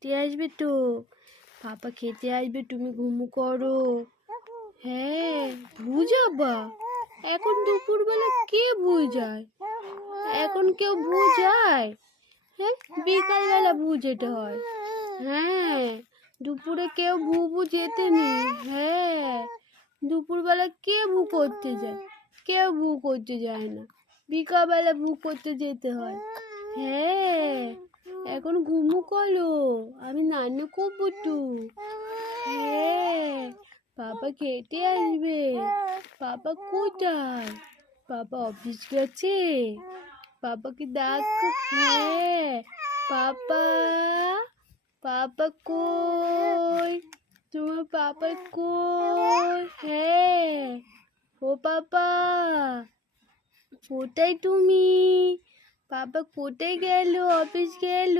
খেতে আসবে তো, পাপা খেতে আসবে, তুমি ঘুমু করো। হ্যাঁ, ভুজাবা? এখন দুপুরবেলা কে ভুজায়? এখন কেউ ভুজায়? হ্যাঁ, বিকালবেলা ভু যেতে হয়। হ্যাঁ, দুপুরে কেউ ভু যেতে নেই। হ্যাঁ, দুপুরবেলা কে ভু করতে যায়? কেউ ভু করতে যায় না, বিকালবেলা ভু করতে যেতে হয়। হ্যাঁ, এখন ঘুমু করো, আমি নানু করবো তো। হ্যাঁ, পাপা খেতে আসবে। পাপা কোথায়? পাপা অফিস গেছে? পাপাকে ডাকো। হ্যাঁ, পাপা, পাপা কই? তোমার পাপা কই? হ্যাঁ, ও পাপা, কোথায় তুমি? পাপা কোথায় গেল? অফিস গেল?